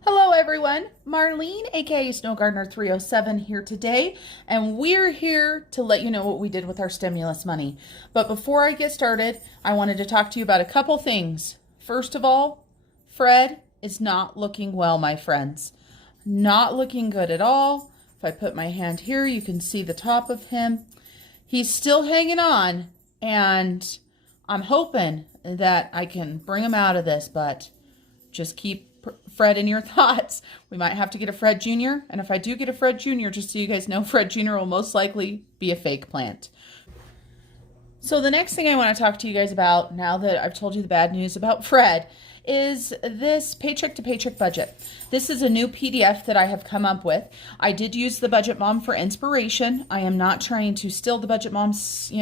Hello everyone, Marlene aka Snow Gardener 307 here today, and we're here to let you know what we did with our stimulus money. But before I get started, I wanted to talk to you about a couple things. First of all, Fred is not looking well, my friends. Not looking good at all. If I put my hand here, you can see the top of him. He's still hanging on, and I'm hoping that I can bring him out of this, but just keep Fred in your thoughts. We might have to get a Fred Jr. And if I do get a Fred Jr., just so you guys know, Fred Jr. will most likely be a fake plant. So the next thing I want to talk to you guys about, now that I've told you the bad news about Fred, is this paycheck to paycheck budget. This is a new PDF that I have come up with. I did use the Budget Mom for inspiration. I am not trying to steal the Budget Mom's,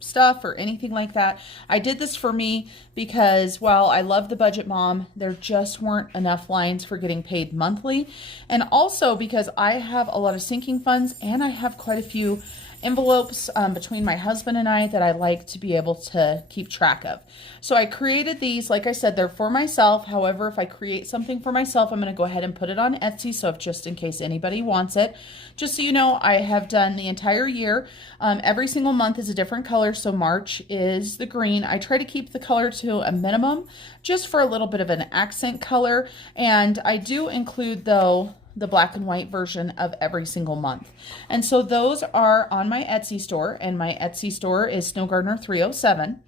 stuff or anything like that. I did this for me because while I love the Budget Mom, there just weren't enough lines for getting paid monthly. And also because I have a lot of sinking funds and I have quite a few envelopes between my husband and I that I like to be able to keep track of. So I created these. Like I said, they're for myself. However, if I create something for myself, I'm going to go ahead and put it on Etsy. So if just in case anybody wants it, just so you know, I have done the entire year. Every single month is a different color. So March is the green. I try to keep the color to a minimum just for a little bit of an accent color. And I do include, though, the black and white version of every single month. And so those are on my Etsy store, and my Etsy store is Snow Gardener 307.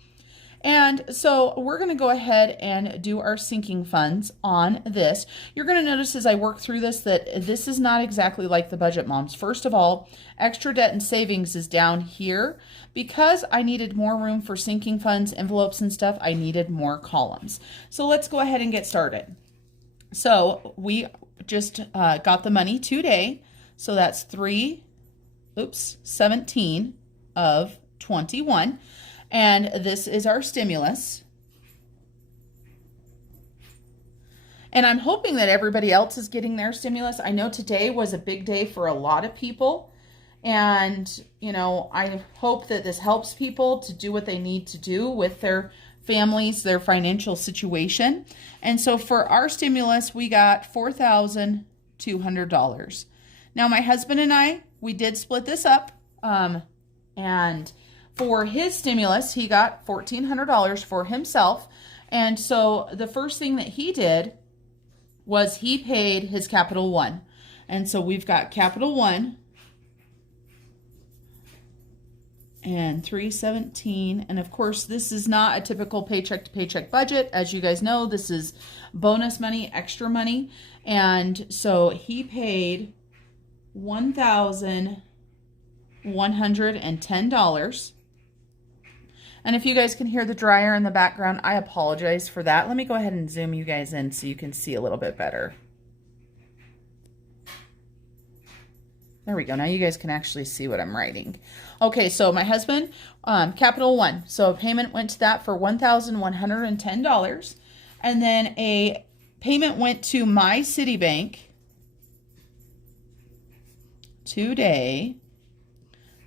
And so we're going to go ahead and do our sinking funds on this. You're going to notice as I work through this that this is not exactly like the Budget Moms. First of all, extra debt and savings is down here. Because I needed more room for sinking funds, envelopes and stuff, I needed more columns. So let's go ahead and get started. So we just got the money today. So that's 17 of 21. And this is our stimulus. And I'm hoping that everybody else is getting their stimulus. I know today was a big day for a lot of people. And, I hope that this helps people to do what they need to do with their families, their financial situation. And so for our stimulus, we got $4,200. Now, my husband and I, we did split this up. And for his stimulus, he got $1,400 for himself. And so the first thing that he did was he paid his Capital One. And so we've got Capital One and 317. And of course, this is not a typical paycheck to paycheck budget. As you guys know, this is bonus money, extra money. And so he paid $1,110. And if you guys can hear the dryer in the background, I apologize for that. Let me go ahead and zoom you guys in so you can see a little bit better. There we go. Now you guys can actually see what I'm writing. Okay, so my husband, Capital One. So a payment went to that for $1,110. And then a payment went to my Citibank today,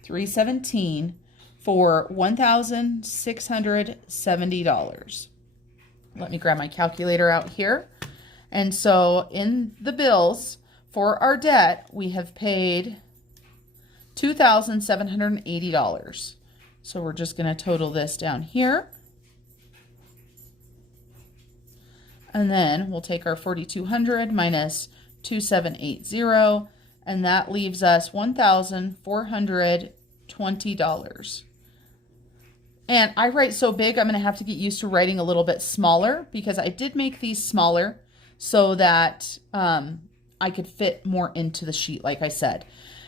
317, for $1,670. Let me grab my calculator out here. And so in the bills for our debt, we have paid $2,780. So we're just going to total this down here. And then we'll take our 4,200 minus 2,780, and that leaves us $1,420. And I write so big, I'm going to have to get used to writing a little bit smaller because I did make these smaller so that I could fit more into the sheet, like I said.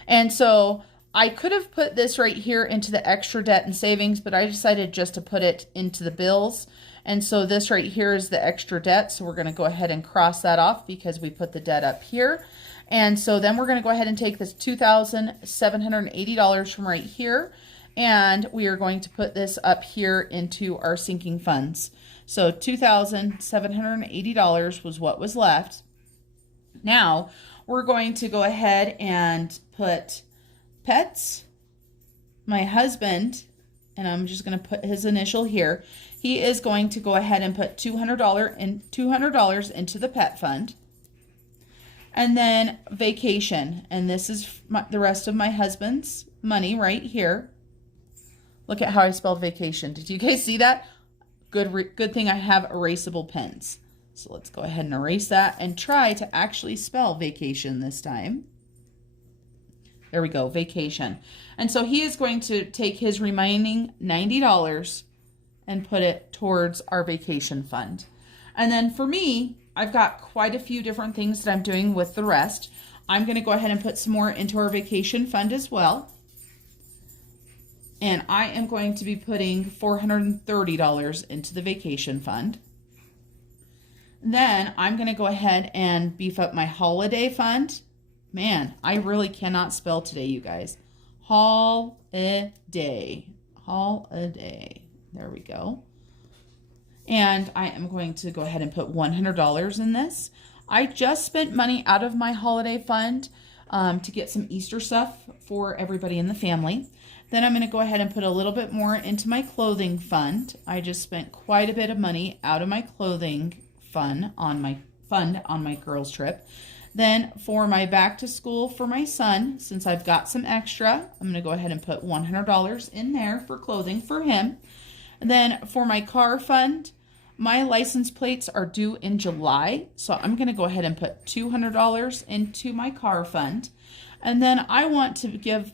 And so I could have put this right here into the extra debt and savings, but I decided just to put it into the bills. And so this right here is the extra debt. So we're going to go ahead and cross that off because we put the debt up here. And so then we're going to go ahead and take this $2,780 from right here, and we are going to put this up here into our sinking funds. So $2,780 was what was left. Now we're going to go ahead and put pets, my husband, and I'm just going to put his initial here. He is going to go ahead and put $200 into the pet fund. And then vacation, and this is the rest of my husband's money right here. Look at how I spelled vacation. Did you guys see that? Good thing I have erasable pens. So let's go ahead and erase that and try to actually spell vacation this time. There we go, vacation. And so he is going to take his remaining $90 and put it towards our vacation fund. And then for me, I've got quite a few different things that I'm doing with the rest. I'm going to go ahead and put some more into our vacation fund as well. And I am going to be putting $430 into the vacation fund. Then I'm going to go ahead and beef up my holiday fund. Man, I really cannot spell today, you guys. Holiday. Holiday. There we go. And I am going to go ahead and put $100 in this. I just spent money out of my holiday fund to get some Easter stuff for everybody in the family. Then I'm going to go ahead and put a little bit more into my clothing fund. I just spent quite a bit of money out of my clothing fund on my girls trip. Then for my back to school for my son, since I've got some extra, I'm going to go ahead and put $100 in there for clothing for him. And then for my car fund, my license plates are due in July, so I'm going to go ahead and put $200 into my car fund. And then I want to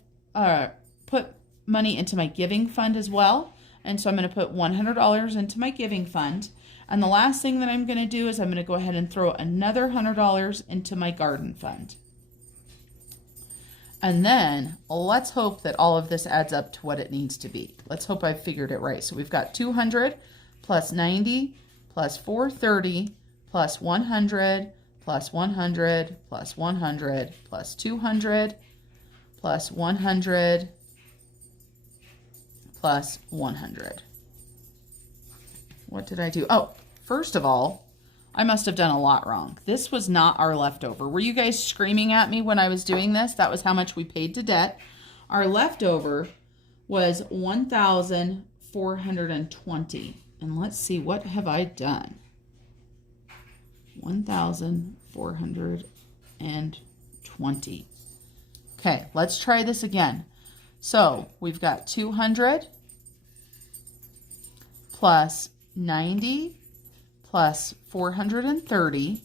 put money into my giving fund as well. And so I'm going to put $100 into my giving fund. And the last thing that I'm going to do is I'm going to go ahead and throw another $100 into my garden fund. And then let's hope that all of this adds up to what it needs to be. Let's hope I've figured it right. So we've got 200 plus 90 plus 430 plus 100 plus 100 plus 100 plus 200 plus 100 plus 100. What did I do? Oh, first of all, I must have done a lot wrong. This was not our leftover. Were you guys screaming at me when I was doing this? That was how much we paid to debt. Our leftover was $1,420. And let's see, what have I done? $1,420. Okay, let's try this again. So we've got 200 plus 90 plus 430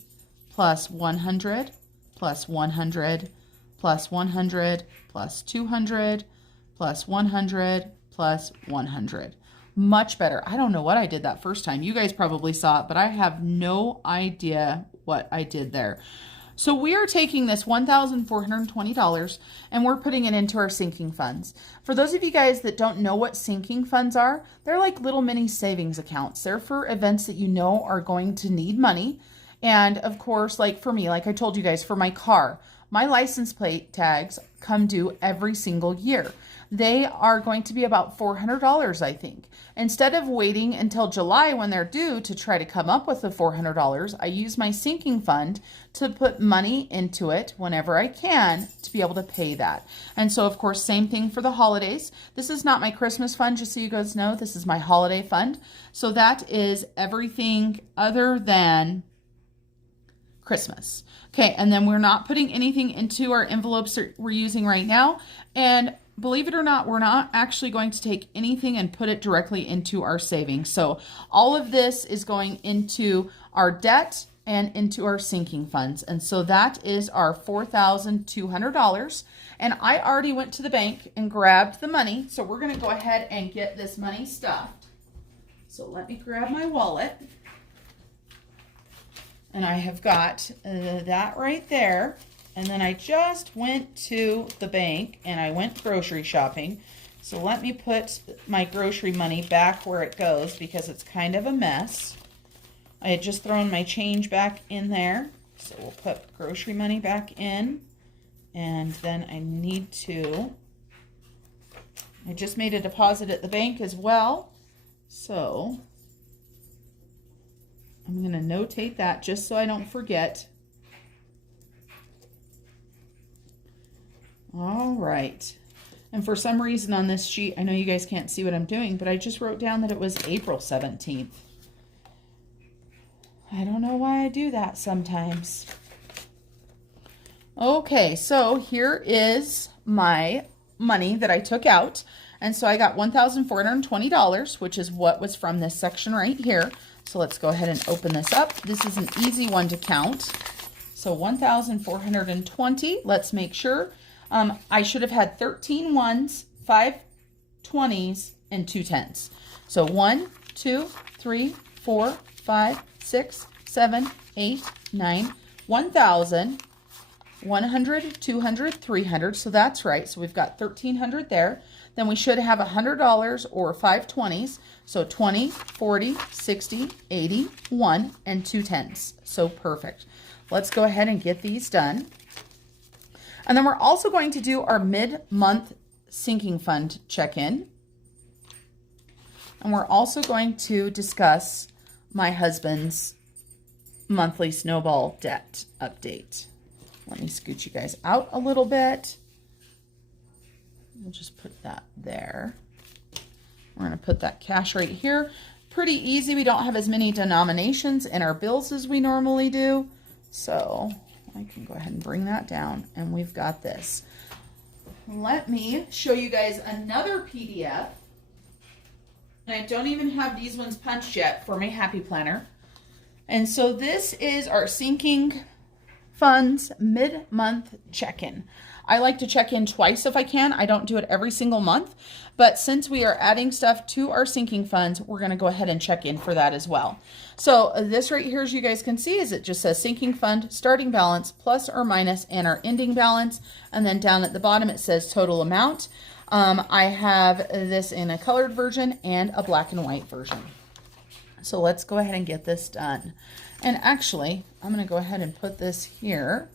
plus 100 plus 100 plus 100 plus 200 plus 100 plus 100. Much better. I don't know what I did that first time. You guys probably saw it, but I have no idea what I did there. So we are taking this $1,420 and we're putting it into our sinking funds. For those of you guys that don't know what sinking funds are, they're like little mini savings accounts. They're for events that you know are going to need money. And of course, like for me, like I told you guys, for my car, my license plate tags come due every single year. They are going to be about $400, I think. Instead of waiting until July when they're due to try to come up with the $400, I use my sinking fund to put money into it whenever I can to be able to pay that. And so, of course, same thing for the holidays. This is not my Christmas fund, just so you guys know. This is my holiday fund. So that is everything other than Christmas. Okay, and then we're not putting anything into our envelopes that we're using right now. And believe it or not, we're not actually going to take anything and put it directly into our savings. So all of this is going into our debt and into our sinking funds. And so that is our $4,200. And I already went to the bank and grabbed the money. So we're going to go ahead and get this money stuffed. So let me grab my wallet. And I have got that right there. And then I just went to the bank and I went grocery shopping. So let me put my grocery money back where it goes because it's kind of a mess. I had just thrown my change back in there. So we'll put grocery money back in. And then I just made a deposit at the bank as well. So I'm going to notate that just so I don't forget. All right. And for some reason on this sheet, I know you guys can't see what I'm doing, but I just wrote down that it was April 17th. I don't know why I do that sometimes. Okay, so here is my money that I took out. And so I got $1,420, which is what was from this section right here. So let's go ahead and open this up. This is an easy one to count. So 1,420, let's make sure. I should have had 13 ones, 5 20s, and 2 10s. So 1, 2, 3, 4, 5, 6, 7, 8, 9, 1,000, 100, 200, 300. So that's right. So we've got 1,300 there. Then we should have $100 or 5 20s. So 20, 40, 60, 80, 1, and 2 10s. So perfect. Let's go ahead and get these done. And then we're also going to do our mid-month sinking fund check-in. And we're also going to discuss my husband's monthly snowball debt update. Let me scoot you guys out a little bit. We'll just put that there. We're going to put that cash right here. Pretty easy. We don't have as many denominations in our bills as we normally do. So I can go ahead and bring that down, and we've got this. Let me show you guys another PDF. And I don't even have these ones punched yet for my Happy Planner. And so this is our sinking funds mid-month check-in. I like to check in twice if I can. I don't do it every single month, but since we are adding stuff to our sinking funds, we're going to go ahead and check in for that as well. So this right here, as you guys can see, is it just says sinking fund, starting balance, plus or minus, and our ending balance. And then down at the bottom, it says total amount. I have this in a colored version and a black and white version. So let's go ahead and get this done. And actually, I'm going to go ahead and put this here.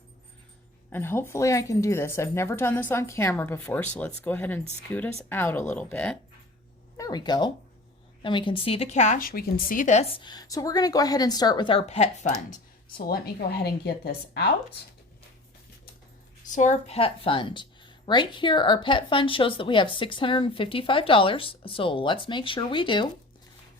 And hopefully I can do this. I've never done this on camera before, so let's go ahead and scoot us out a little bit. There we go. Then we can see the cash. We can see this. So we're going to go ahead and start with our pet fund. So let me go ahead and get this out. So our pet fund. Right here, our pet fund shows that we have $655. So let's make sure we do.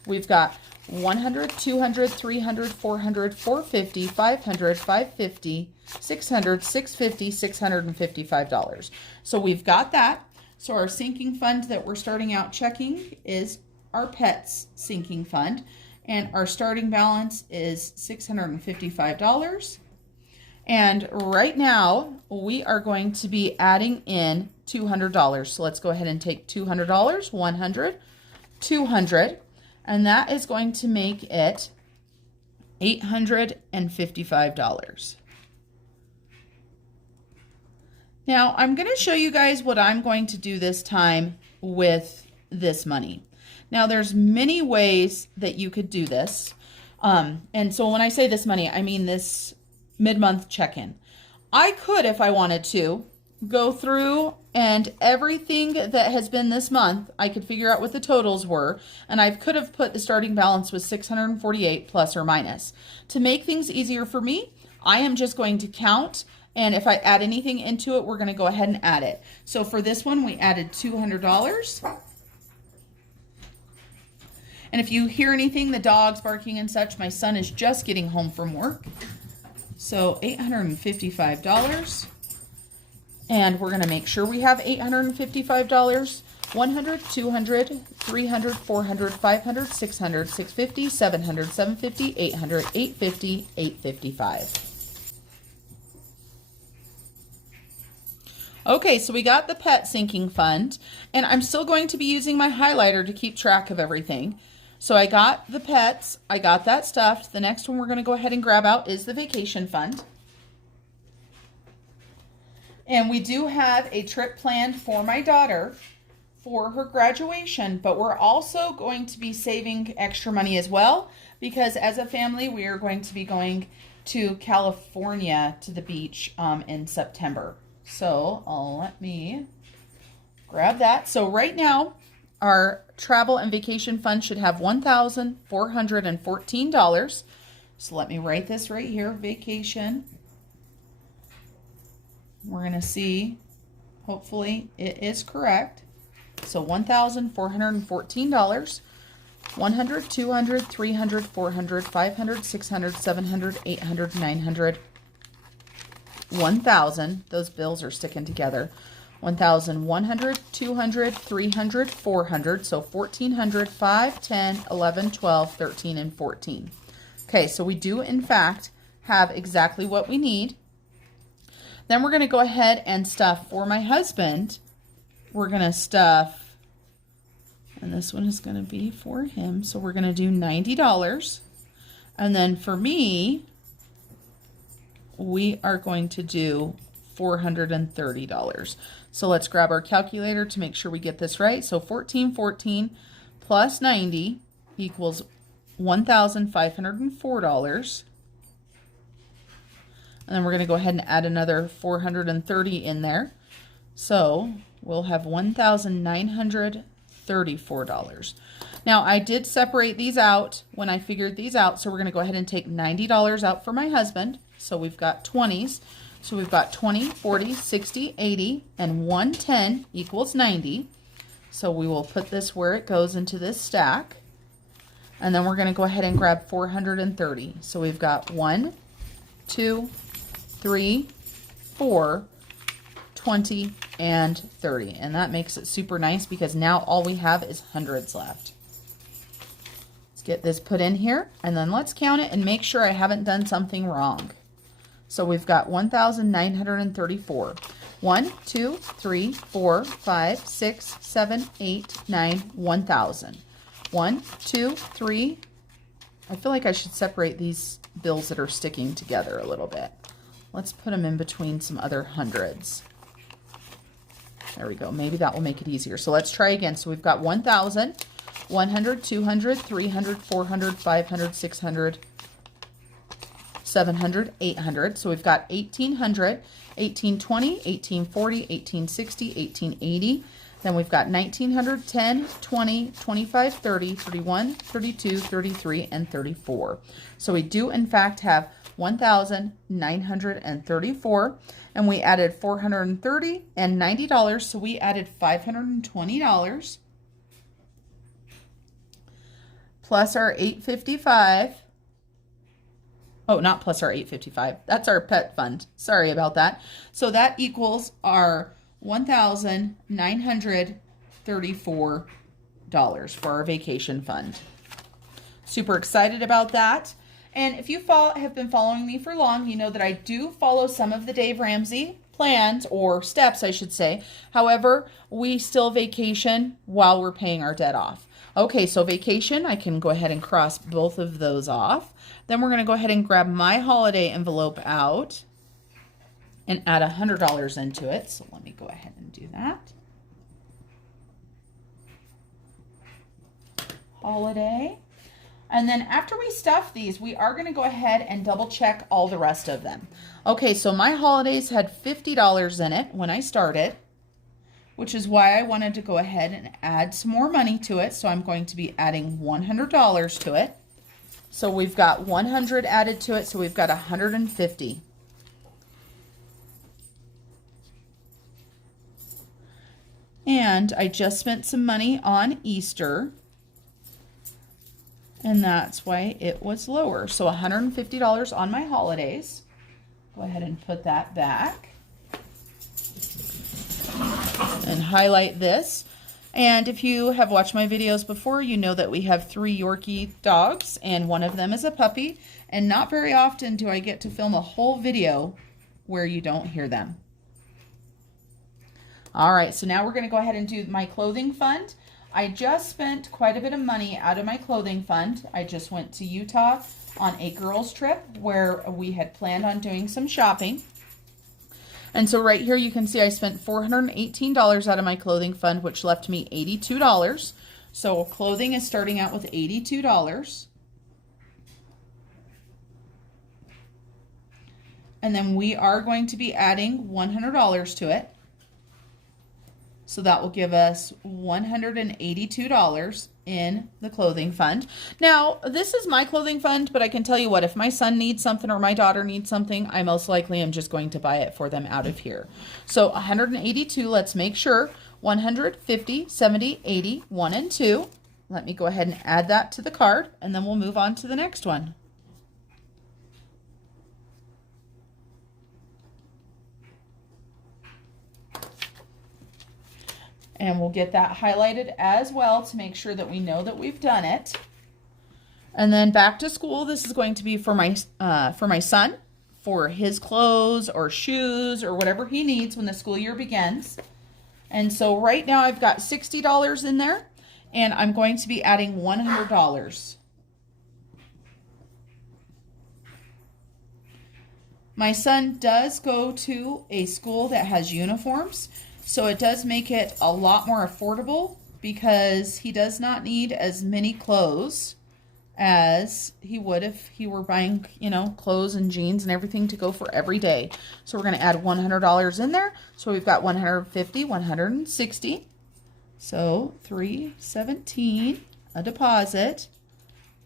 We've got 100, 200, 300, 400, 450, 500, 550, 600, 650, $655. So we've got that. So our sinking fund that we're starting out checking is our pets sinking fund. And our starting balance is $655. And right now we are going to be adding in $200. So let's go ahead and take $200, 100, 200. And that is going to make it $855. Now, I'm going to show you guys what I'm going to do this time with this money. Now, there's many ways that you could do this. And so when I say this money, I mean this mid-month check-in. I could, if I wanted to, go through and everything that has been this month, I could figure out what the totals were, and I could have put the starting balance was 648 plus or minus. To make things easier for me, I am just going to count, and if I add anything into it, we're going to go ahead and add it. So for this one, we added $200. And if you hear anything, the dogs barking and such, my son is just getting home from work. So $855. And we're going to make sure we have $855, 100, 200, 300, 400, 500, 600, 650, 700, 750, 800, 850, 855. Okay, so we got the pet sinking fund, and I'm still going to be using my highlighter to keep track of everything. So I got the pets, I got that stuffed. The next one we're going to go ahead and grab out is the vacation fund. And we do have a trip planned for my daughter for her graduation, but we're also going to be saving extra money as well, because as a family, we are going to be going to California to the beach in September. So let me grab that. So right now, our travel and vacation fund should have $1,414. So let me write this right here, vacation. We're going to see, Hopefully it is correct. So $1,414. 100, 200, 300, 400, 500, 600, 700, 800, 900, 1,000. Those bills are sticking together. 1,100, 200, 300, 400. So 1,400, 5, 10, 11, 12, 13, and 14. Okay, so we do in fact have exactly what we need. Then we're going to go ahead and stuff for my husband. We're going to stuff, and this one is going to be for him. So we're going to do $90. And then for me, we are going to do $430. So let's grab our calculator to make sure we get this right. So 1414 plus 90 equals $1,504. And then we're going to go ahead and add another 430 in there. So we'll have $1,934. Now I did separate these out when I figured these out. So we're going to go ahead and take $90 out for my husband. So we've got 20s. So we've got 20, 40, 60, 80, and 110 equals 90. So we will put this where it goes into this stack. And then we're going to go ahead and grab 430. So we've got 1, 2, 3, 4, 20, and 30. And that makes it super nice because now all we have is hundreds left. Let's get this put in here and then let's count it and make sure I haven't done something wrong. So we've got 1,934. 1, 2, 3, 4, 5, 6, 7, 8, 9, 1,000. 1, 2, 3. I feel like I should separate these bills that are sticking together a little bit. Let's put them in between some other hundreds. There we go. Maybe that will make it easier. So let's try again. So we've got 1,000, 100, 200, 300, 400, 500, 600, 700, 800. So we've got 1,800, 1,820, 1,840, 1,860, 1,880. Then we've got 1,900, 10, 20, 25, 30, 31, 32, 33, and 34. So we do in fact have 1,934, and we added 430 and $90, so we added $520 plus our 855. Oh, not plus our 855. That's our pet fund. Sorry about that. So that equals our $1,934 for our vacation fund. Super excited about that. And if you have been following me for long, you know that I do follow some of the Dave Ramsey plans, or steps, I should say. However, we still vacation while we're paying our debt off. Okay, so vacation, I can go ahead and cross both of those off. Then we're going to go ahead and grab my holiday envelope out and add $100 into it. So let me go ahead and do that. Holiday. And then after we stuff these, we are going to go ahead and double check all the rest of them. Okay, so my holidays had $50 in it when I started, which is why I wanted to go ahead and add some more money to it. So I'm going to be adding $100 to it. So we've got 100 added to it, so we've got 150. And I just spent some money on Easter, and that's why it was lower. So $150 on my holidays. Go ahead and put that back and highlight this. And if you have watched my videos before, you know that we have 3 Yorkie dogs, and one of them is a puppy. And not very often do I get to film a whole video where you don't hear them. All right, so now we're going to go ahead and do my clothing fund. I just spent quite a bit of money out of my clothing fund. I just went to Utah on a girls' trip where we had planned on doing some shopping. And so right here you can see I spent $418 out of my clothing fund, which left me $82. So clothing is starting out with $82. And then we are going to be adding $100 to it. So that will give us $182. in the clothing fund. Now, this is my clothing fund, but I can tell you what, if my son needs something or my daughter needs something, I most likely am just going to buy it for them out of here. So 182, let's make sure. 100, 50, 70, 80, 1 and 2. Let me go ahead and add that to the card, and then we'll move on to the next one. And we'll get that highlighted as well to make sure that we know that we've done it. And then back to school, this is going to be for my son, for his clothes or shoes or whatever he needs when the school year begins. And so right now I've got $60 in there, and I'm going to be adding $100. My son does go to a school that has uniforms, so it does make it a lot more affordable because he does not need as many clothes as he would if he were buying, you know, clothes and jeans and everything to go for every day. So we're going to add $100 in there. So we've got 150, 160. So $317, a deposit,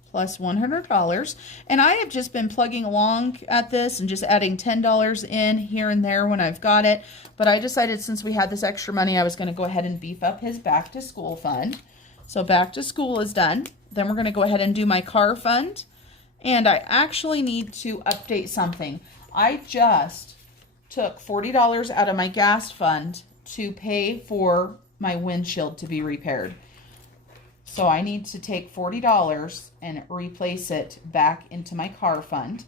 plus $100. And I have just been plugging along at this and just adding $10 in here and there when I've got it. But I decided since we had this extra money, I was going to go ahead and beef up his back to school fund. So back to school is done. Then we're going to go ahead and do my car fund. And I actually need to update something. I just took $40 out of my gas fund to pay for my windshield to be repaired. So I need to take $40 and replace it back into my car fund.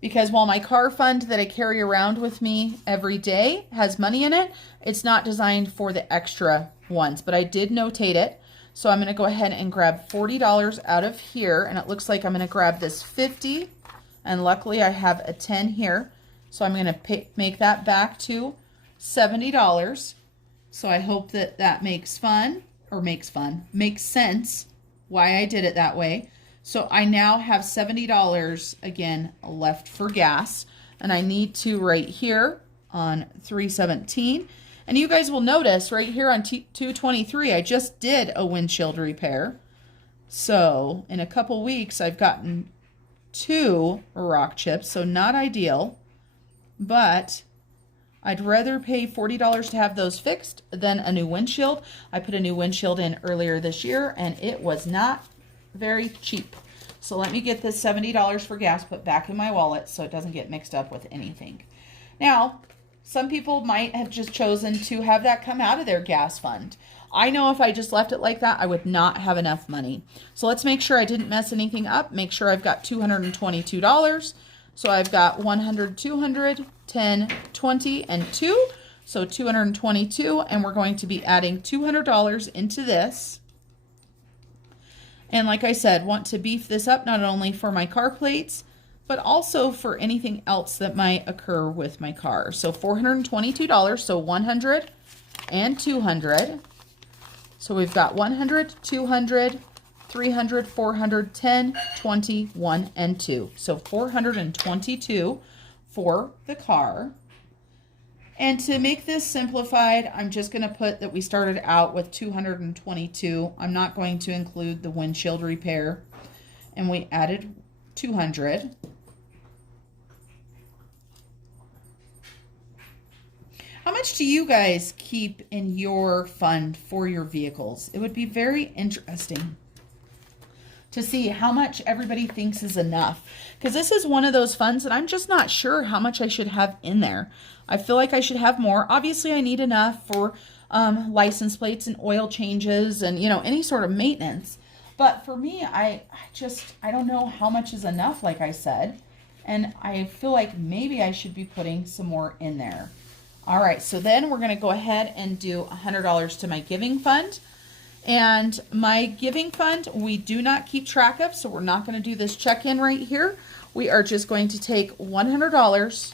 Because while my car fund that I carry around with me every day has money in it, it's not designed for the extra ones. But I did notate it. So I'm going to go ahead and grab $40 out of here. And it looks like I'm going to grab this 50. And luckily I have a 10 here. So I'm going to make that back to $70. So I hope that that makes sense why I did it that way. So I now have $70 again left for gas, and I need to right here on 317. And you guys will notice right here on 223, I just did a windshield repair. So in a couple weeks, I've gotten 2 rock chips, so not ideal, but I'd rather pay $40 to have those fixed than a new windshield. I put a new windshield in earlier this year, and it was not very cheap. So let me get this $70 for gas put back in my wallet so it doesn't get mixed up with anything. Now, some people might have just chosen to have that come out of their gas fund. I know if I just left it like that, I would not have enough money. So let's make sure I didn't mess anything up. Make sure I've got $222. So I've got 100, 200, 10, 20, and 2. So 222, and we're going to be adding $200 into this. And like I said, want to beef this up not only for my car plates, but also for anything else that might occur with my car. So $422, so 100 and 200. So we've got 100, 200, 300, 400, 10, 20, 1, and 2. So 422 for the car. And to make this simplified, I'm just going to put that we started out with 222. I'm not going to include the windshield repair. And we added 200. How much do you guys keep in your fund for your vehicles? It would be very interesting to see how much everybody thinks is enough. Because this is one of those funds that I'm just not sure how much I should have in there. I feel like I should have more. Obviously, I need enough for license plates and oil changes and, you know, any sort of maintenance. But for me, I don't know how much is enough, like I said. And I feel like maybe I should be putting some more in there. All right, so then we're going to go ahead and do $100 to my giving fund. And my giving fund, we do not keep track of, so we're not going to do this check-in right here. We are just going to take $100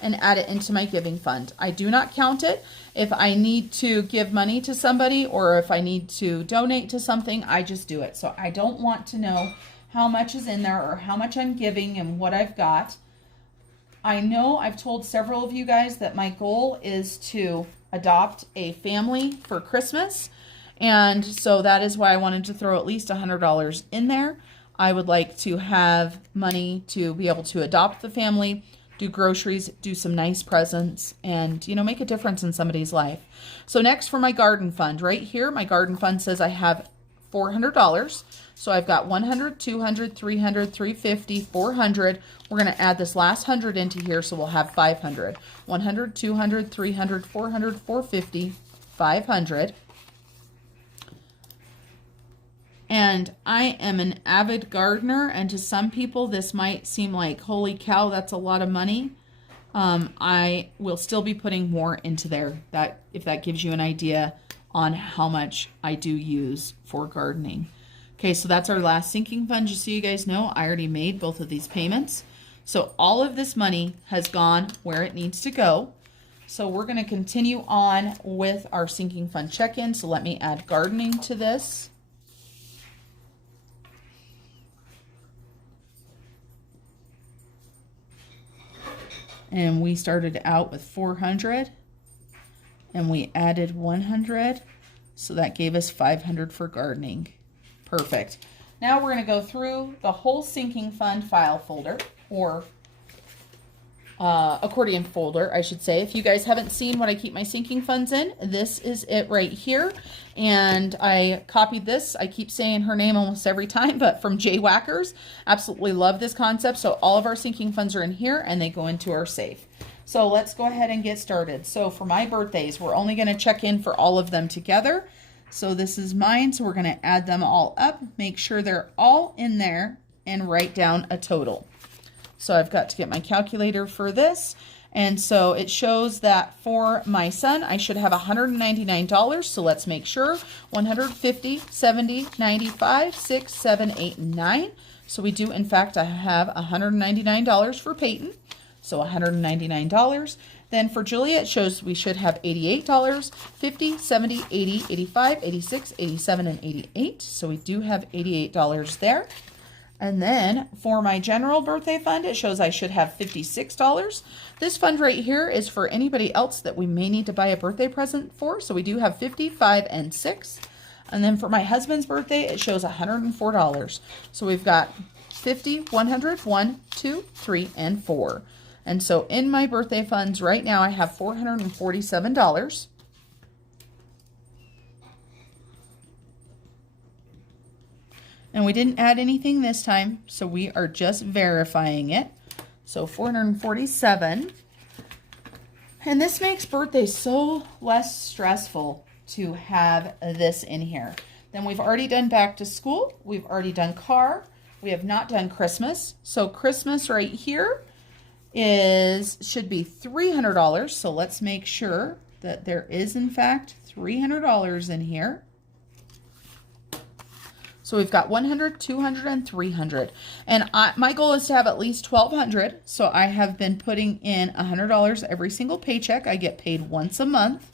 and add it into my giving fund. I do not count it. If I need to give money to somebody or if I need to donate to something, I just do it. So I don't want to know how much is in there or how much I'm giving and what I've got. I know I've told several of you guys that my goal is to adopt a family for Christmas. And so that is why I wanted to throw at least $100 in there. I would like to have money to be able to adopt the family, do groceries, do some nice presents, and, you know, make a difference in somebody's life. So next for my garden fund, right here, my garden fund says I have $400. So I've got 100, 200, 300, 350, 400. We're going to add this last 100 into here, so we'll have 500. 100, 200, 300, 400, 450, 500. And I am an avid gardener, and to some people this might seem like, holy cow, that's a lot of money. I will still be putting more into there, if that gives you an idea on how much I do use for gardening. Okay, so that's our last sinking fund. Just so you guys know, I already made both of these payments. So all of this money has gone where it needs to go. So we're going to continue on with our sinking fund check-in. So let me add gardening to this. And we started out with 400 and we added 100. So that gave us 500 for gardening. Perfect. Now we're going to go through the whole sinking fund file folder, or accordion folder, I should say. If you guys haven't seen what I keep my sinking funds in, this is it right here. And I copied this. I keep saying her name almost every time, but from Jay Wackers. Absolutely love this concept. So all of our sinking funds are in here and they go into our safe. So let's go ahead and get started. So for my birthdays, we're only going to check in for all of them together. So this is mine. So we're going to add them all up, make sure they're all in there, and write down a total. So I've got to get my calculator for this. And so it shows that for my son, I should have $199. So let's make sure. 150, 70, 95, 6, 7, 8, and 9. So we do, in fact, I have $199 for Peyton. So $199. Then for Julia, it shows we should have $88, 50, 70, 80, 85, 86, 87, and 88. So we do have $88 there. And then for my general birthday fund, it shows I should have $56. This fund right here is for anybody else that we may need to buy a birthday present for. So we do have 55 and 6. And then for my husband's birthday, it shows $104. So we've got 50, 100, 1, 2, 3, and 4. And so in my birthday funds right now, I have $447. And we didn't add anything this time, so we are just verifying it. So 447. And this makes birthdays so less stressful to have this in here. Then we've already done back to school. We've already done car. We have not done Christmas. So Christmas right here should be $300. So let's make sure that there is in fact $300 in here. So we've got 100, 200, and 300. And my goal is to have at least 1,200. So I have been putting in $100 every single paycheck. I get paid once a month.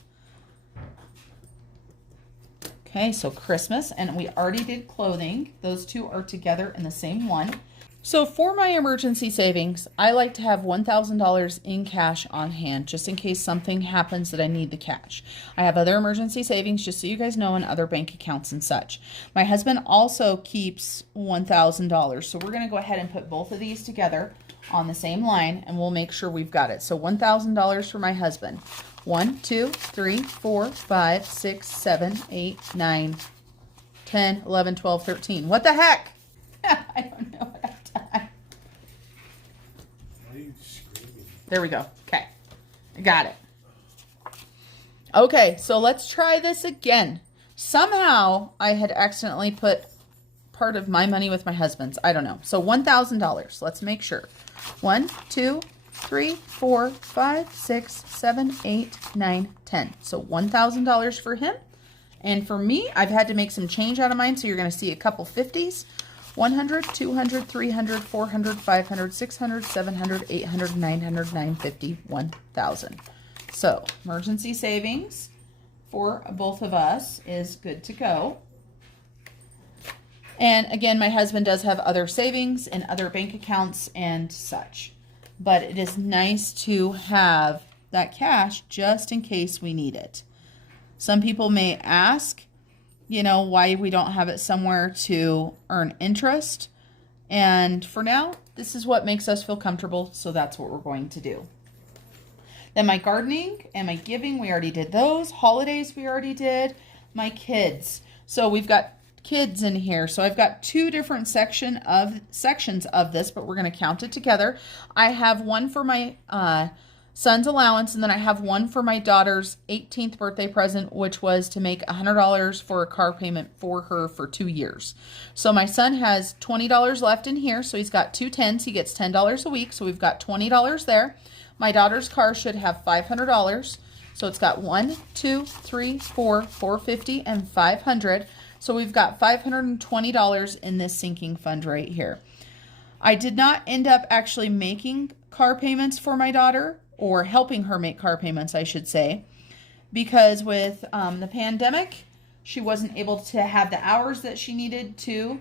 Okay, so Christmas, and we already did clothing. Those two are together in the same one. So for my emergency savings, I like to have $1,000 in cash on hand, just in case something happens that I need the cash. I have other emergency savings, just so you guys know, in other bank accounts and such. My husband also keeps $1,000. So we're going to go ahead and put both of these together on the same line, and we'll make sure we've got it. So $1,000 for my husband. 1, 2, 3, 4, 5, 6, 7, 8, 9, 10, 11, 12, 13. What the heck? I don't know what I've done. Why are you screaming? There we go. Okay. I got it. Okay, so let's try this again. Somehow I had accidentally put part of my money with my husband's. I don't know. So $1,000. Let's make sure. 1, 2, 3, 4, 5, 6, 7, 8, 9, 10. So $1,000 for him. And for me, I've had to make some change out of mine, so you're going to see a couple 50s. 100, 200, 300, 400, 500, 600, 700, 800, 900, 950, 1,000. So emergency savings for both of us is good to go. And again, my husband does have other savings and other bank accounts and such. But it is nice to have that cash just in case we need it. Some people may ask, you know, why we don't have it somewhere to earn interest. And for now, this is what makes us feel comfortable, so that's what we're going to do. Then my gardening and my giving, we already did those. Holidays, we already did. My kids. So we've got kids in here. So I've got two different sections of this, but we're going to count it together. I have one for my son's allowance, and then I have one for my daughter's 18th birthday present, which was to make $100 for a car payment for her for 2 years. So my son has $20 left in here, so he's got two tens. He gets $10 a week, so we've got $20 there. My daughter's car should have $500, so it's got 1, 2, 3, 4, $450, and $500. So we've got $520 in this sinking fund right here. I did not end up actually making car payments for my daughter, or helping her make car payments, I should say, because with the pandemic, she wasn't able to have the hours that she needed to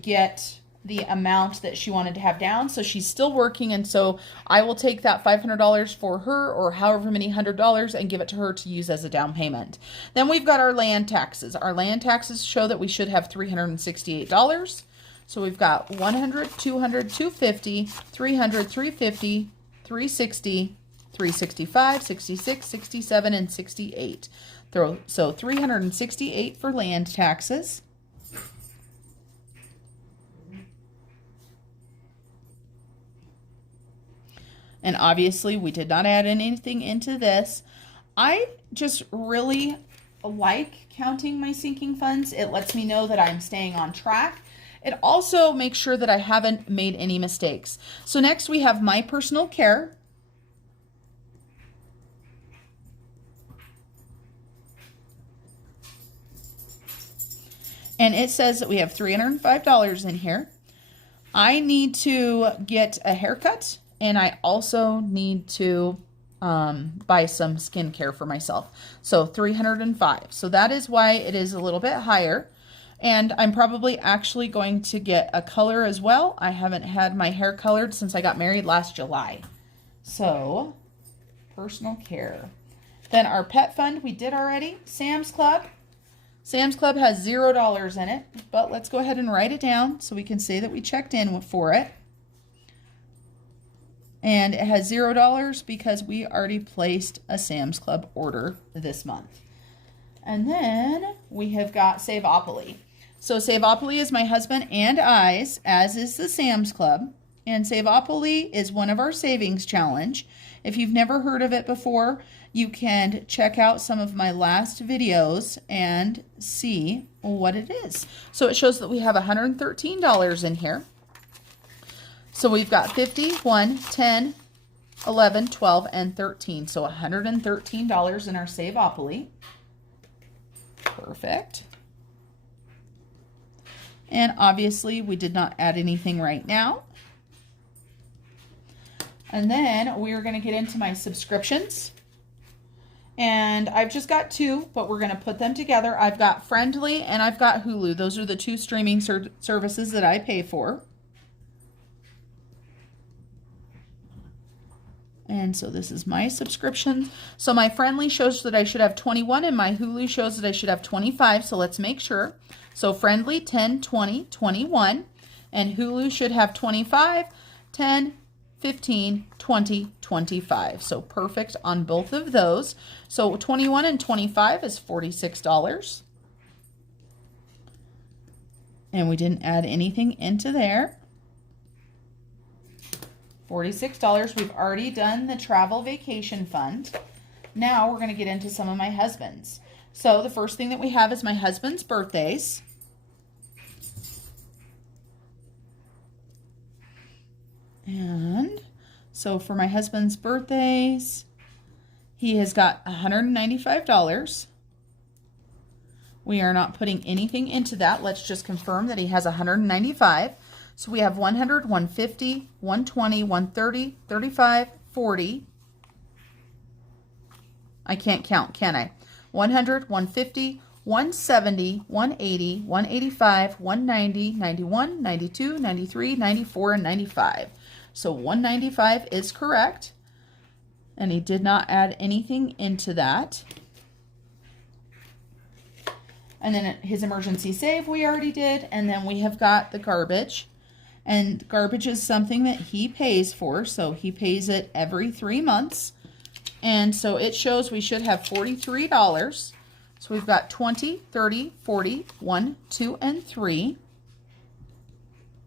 get the amount that she wanted to have down. So she's still working, and so I will take that $500 for her, or however many $100, and give it to her to use as a down payment. Then we've got our land taxes. Our land taxes show that we should have $368. So we've got 100, 200, 250, 300, 350, 360, 365, 66, 67, and 68. So 368 for land taxes. And obviously we did not add anything into this. I just really like counting my sinking funds. It lets me know that I'm staying on track. It also makes sure that I haven't made any mistakes. So next we have my personal care. And it says that we have $305 in here. I need to get a haircut, and I also need to buy some skincare for myself. So $305. So that is why it is a little bit higher. And I'm probably actually going to get a color as well. I haven't had my hair colored since I got married last July. So personal care. Then our pet fund we did already. Sam's Club. Sam's Club has $0 in it, but let's go ahead and write it down so we can say that we checked in for it. And it has $0 because we already placed a Sam's Club order this month. And then we have got Saveopoly. So Saveopoly is my husband and I's, as is the Sam's Club. And Saveopoly is one of our savings challenge. If you've never heard of it before, you can check out some of my last videos and see what it is. So it shows that we have $113 in here. So we've got 50, 1, 10, 11, 12, and 13. So $113 in our Saveopoly. Perfect. And obviously we did not add anything right now. And then we're going to get into my subscriptions. And I've just got two, but we're going to put them together. I've got Friendly and I've got Hulu. Those are the two streaming services that I pay for. And so this is my subscription. So my Friendly shows that I should have 21 and my Hulu shows that I should have 25. So let's make sure. So Friendly 10, 20, 21. And Hulu should have 25, 10, 15, 20, 25. So perfect on both of those. So 21 and 25 is $46. And we didn't add anything into there. $46. We've already done the travel vacation fund. Now we're going to get into some of my husband's. So the first thing that we have is my husband's birthdays. And so for my husband's birthdays, he has got $195. We are not putting anything into that. Let's just confirm that he has $195. So we have 100, 150, 120, 130, 35, 40. I can't count, can I? 100, 150, 170, 180, 185, 190, 91, 92, 93, 94, and 95. So 195 is correct. And he did not add anything into that. And then his emergency save we already did. And then we have got the garbage. And garbage is something that he pays for. So he pays it every 3 months. And so it shows we should have $43. So we've got 20, 30, 40, 1, 2, and 3.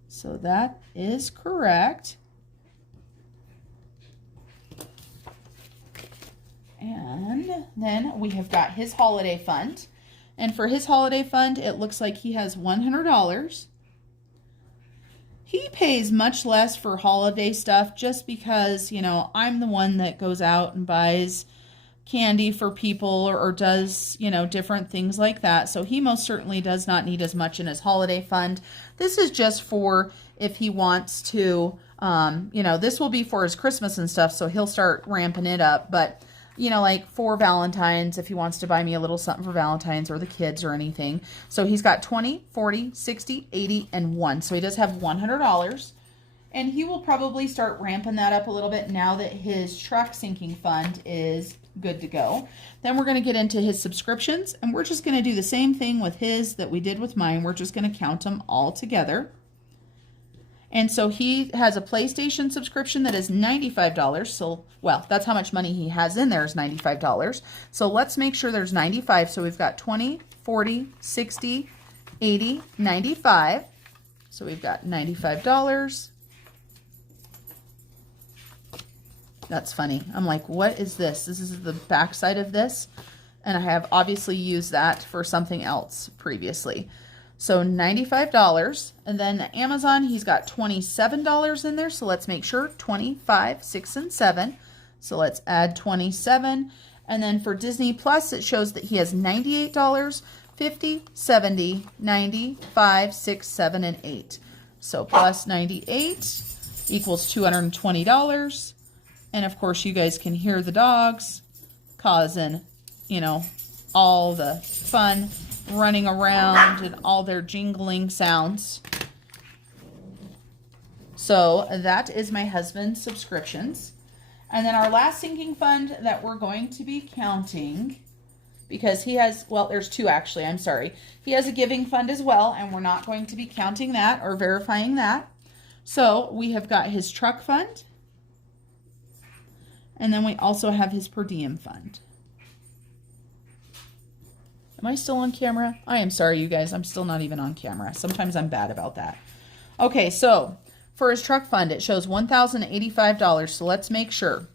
So that is correct. And then we have got his holiday fund. And for his holiday fund, it looks like he has $100. He pays much less for holiday stuff just because, you know, I'm the one that goes out and buys candy for people or does, you know, different things like that. So he most certainly does not need as much in his holiday fund. This is just for if he wants to, you know, this will be for his Christmas and stuff. So he'll start ramping it up. But you know, like for Valentine's, if he wants to buy me a little something for Valentine's or the kids or anything. So he's got 20, 40, 60, 80, and 1. So he does have $100. And he will probably start ramping that up a little bit now that his truck sinking fund is good to go. Then we're going to get into his subscriptions. And we're just going to do the same thing with his that we did with mine. We're just going to count them all together. And so he has a PlayStation subscription that is $95. So, well, that's how much money he has in there is $95. So let's make sure there's 95. So we've got 20, 40, 60, 80, 95. So we've got $95. That's funny. I'm like, what is this? This is the back side of this. And I have obviously used that for something else previously. So $95. And then Amazon, he's got $27 in there. So let's make sure 25, 6, and 7. So let's add 27. And then for Disney Plus, it shows that he has $98, 50, 70, 95, 6, 7, and 8. So plus 98 equals $220. And of course, you guys can hear the dogs causing, you know, all the fun running around and all their jingling sounds. So that is my husband's subscriptions. And then our last sinking fund that we're going to be counting, because he has, well, there's two actually, I'm sorry. He has a giving fund as well, and we're not going to be counting that or verifying that. So we have got his truck fund, and then we also have his per diem fund. Am I still on camera? I am sorry, you guys. I'm still not even on camera. Sometimes I'm bad about that. Okay, so for his truck fund, it shows $1,085. So let's make sure.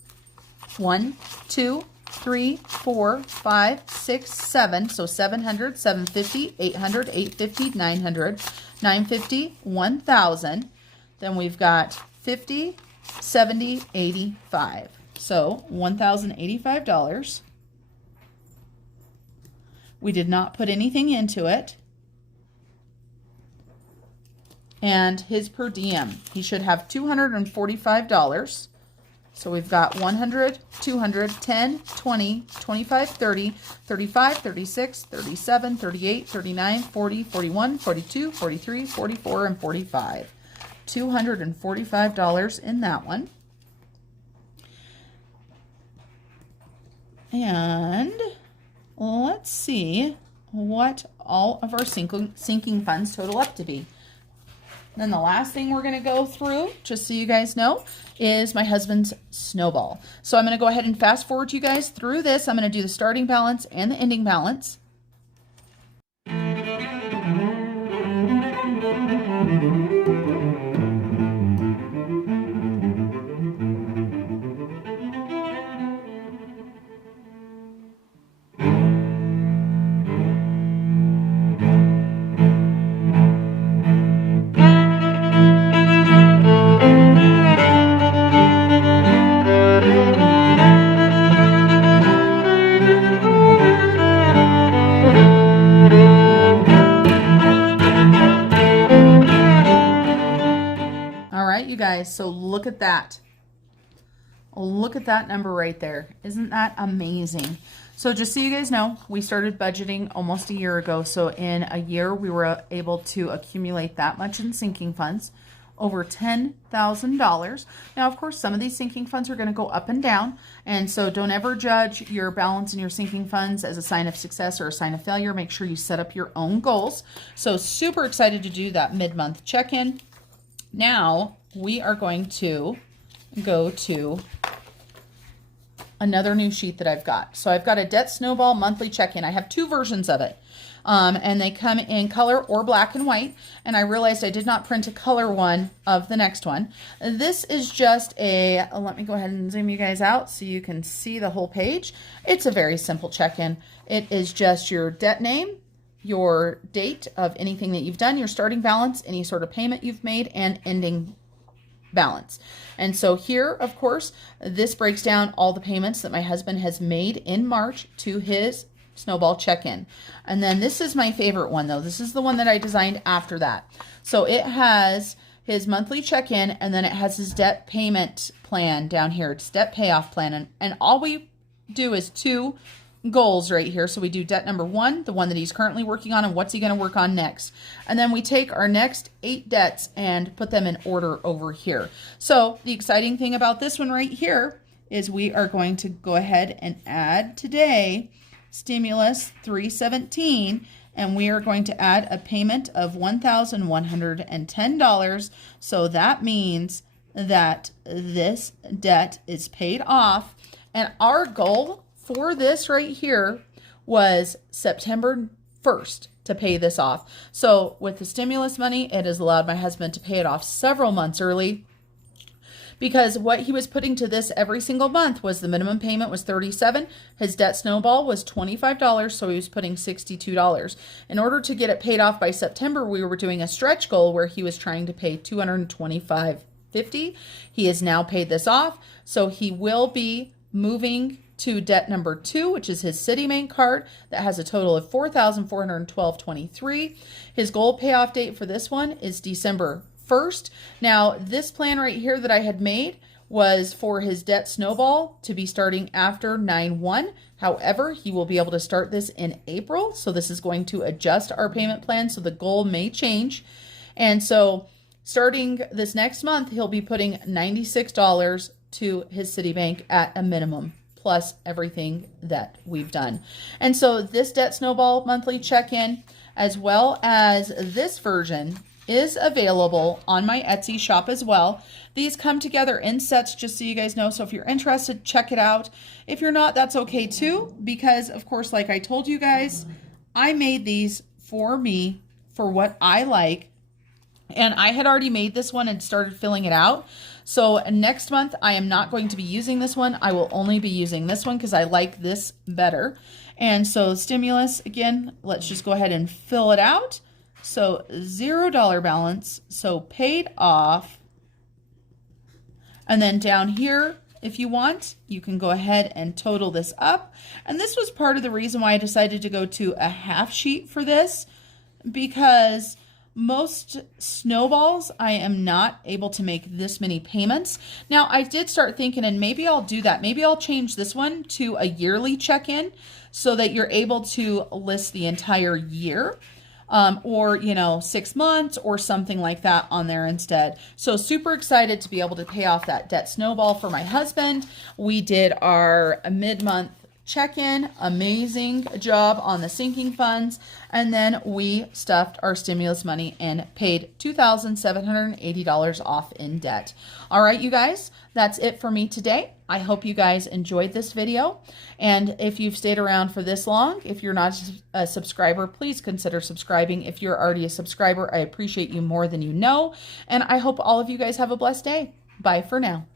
1, 2, 3, 4, 5, 6, 7. So 700, 750, 800, 850, 900, 950, 1,000. Then we've got 50, 70, 85. So $1,085. We did not put anything into it. And his per diem, he should have $245. So we've got 100, 200, 10, 20, 25, 30, 35, 36, 37, 38, 39, 40, 41, 42, 43, 44, and 45. $245 in that one. And let's see what all of our sinking funds total up to be. Then the last thing we're going to go through, just so you guys know, is my husband's snowball. So I'm going to go ahead and fast forward you guys through this. I'm going to do the starting balance and the ending balance. Guys, so look at that. Look at that number right there. Isn't that amazing? So just so you guys know, we started budgeting almost a year ago. So in a year, we were able to accumulate that much in sinking funds. over $10,000. Now, of course, some of these sinking funds are going to go up and down. And so don't ever judge your balance in your sinking funds as a sign of success or a sign of failure. Make sure you set up your own goals. So super excited to do that mid-month check-in. Now we are going to go to another new sheet that I've got. So I've got a debt snowball monthly check-in. I have two versions of it. And they come in color or black and white. And I realized I did not print a color one of the next one. This is just a, let me go ahead and zoom you guys out so you can see the whole page. It's a very simple check-in. It is just your debt name, your date of anything that you've done, your starting balance, any sort of payment you've made, and ending balance. And so here, of course, this breaks down all the payments that my husband has made in March to his snowball check-in. And then this is my favorite one though. This is the one that I designed after that. So it has his monthly check-in, and then it has his debt payment plan down here. It's debt payoff plan. And all we do is two goals right here. So we do debt number one, the one that he's currently working on, and what's he going to work on next. And then we take our next 8 debts and put them in order over here. So the exciting thing about this one right here is we are going to go ahead and add today stimulus 317, and we are going to add a payment of $1,110. So that means that this debt is paid off, and our goal for this right here was September 1st to pay this off. So with the stimulus money, it has allowed my husband to pay it off several months early, because what he was putting to this every single month was the minimum payment was $37. His debt snowball was $25, so he was putting $62. In order to get it paid off by September, we were doing a stretch goal where he was trying to pay $225.50. He has now paid this off, so he will be moving to debt number 2, which is his Citibank card that has a total of $4,412.23. His goal payoff date for this one is December 1st. Now, this plan right here that I had made was for his debt snowball to be starting after 9/1. However, he will be able to start this in April. So this is going to adjust our payment plan. So the goal may change. And so starting this next month, he'll be putting $96 to his Citibank at a minimum, plus everything that we've done. And so this debt snowball monthly check-in, as well as this version, is available on my Etsy shop as well. These come together in sets, just so you guys know. So if you're interested, check it out. If you're not, that's okay too, because of course, like I told you guys, I made these for me, for what I like. And I had already made this one and started filling it out. So next month, I am not going to be using this one. I will only be using this one because I like this better. And so stimulus, again, let's just go ahead and fill it out. So $0 balance, so paid off. And then down here, if you want, you can go ahead and total this up. And this was part of the reason why I decided to go to a half sheet for this, because most snowballs, I am not able to make this many payments. Now, I did start thinking, and maybe I'll do that. Maybe I'll change this one to a yearly check-in so that you're able to list the entire year. Or, 6 months or something like that on there instead. So super excited to be able to pay off that debt snowball for my husband. We did our mid-month check-in, amazing job on the sinking funds, and then we stuffed our stimulus money and paid $2,780 off in debt. All right, you guys, that's it for me today. I hope you guys enjoyed this video, and if you've stayed around for this long, if you're not a subscriber, please consider subscribing. If you're already a subscriber, I appreciate you more than you know, and I hope all of you guys have a blessed day. Bye for now.